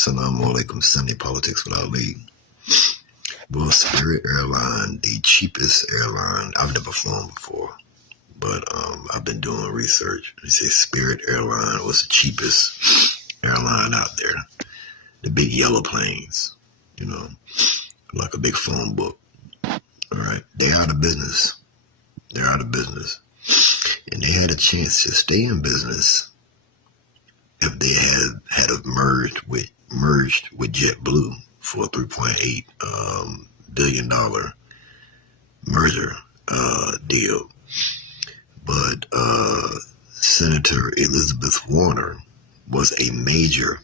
Assalamu alaikum, Sunday Politics without lead. Well, Spirit Airline, the cheapest airline, I've never flown before, but I've been doing research. They say Spirit Airline was the cheapest airline out there. The big yellow planes, like a big phone book. All right, they're out of business. They're out of business. And they had a chance to stay in business if they had merged with JetBlue for a $3.8 billion merger deal. But Senator Elizabeth Warner was a major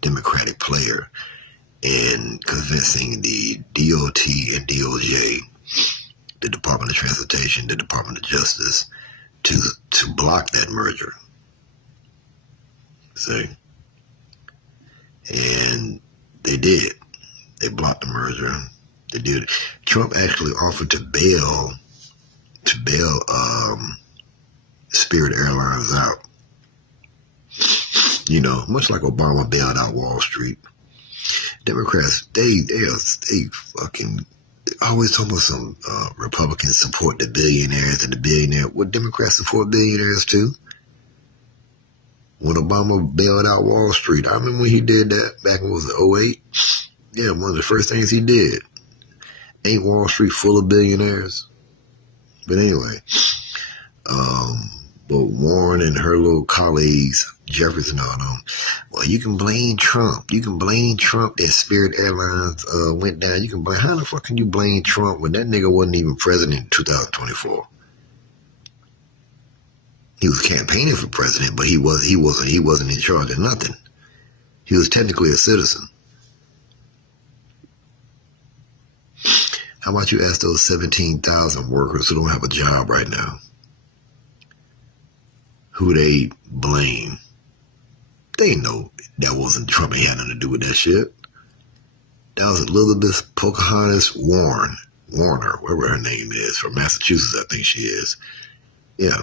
Democratic player in convincing the DOT and DOJ, the Department of Transportation, the Department of Justice, to block that merger. See? And they did. They blocked the merger. They did. Trump actually offered to bail Spirit Airlines out. Much like Obama bailed out Wall Street. Democrats, they fucking always talk about some Republicans support the billionaires and the billionaires. Well, Democrats support billionaires too. When Obama bailed out Wall Street, I remember when he did that back in, was it 2008? Yeah, one of the first things he did. Ain't Wall Street full of billionaires? But anyway, but Warren and her little colleagues, Jefferson and all them, well, you can blame Trump. You can blame Trump that Spirit Airlines went down. You can blame, how the fuck can you blame Trump when that nigga wasn't even president in 2024? He was campaigning for president, but he wasn't in charge of nothing. He was technically a citizen. How about you ask those 17,000 workers who don't have a job right now? Who they blame? They know that wasn't Trump. He had nothing to do with that shit. That was Elizabeth Pocahontas Warner, whatever her name is, from Massachusetts, I think she is. Yeah.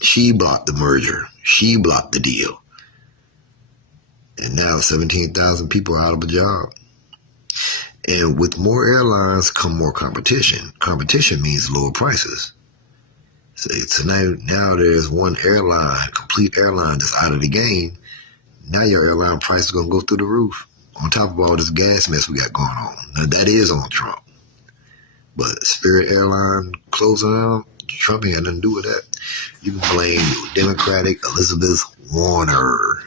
She blocked the merger. She blocked the deal. And now 17,000 people are out of a job. And with more airlines come more competition. Competition means lower prices. So now there's one airline, complete airline that's out of the game. Now your airline price is going to go through the roof. On top of all this gas mess we got going on. Now that is on Trump. But Spirit Airline closing down, Trump ain't got nothing to do with that. You can blame Democratic Elizabeth Warner.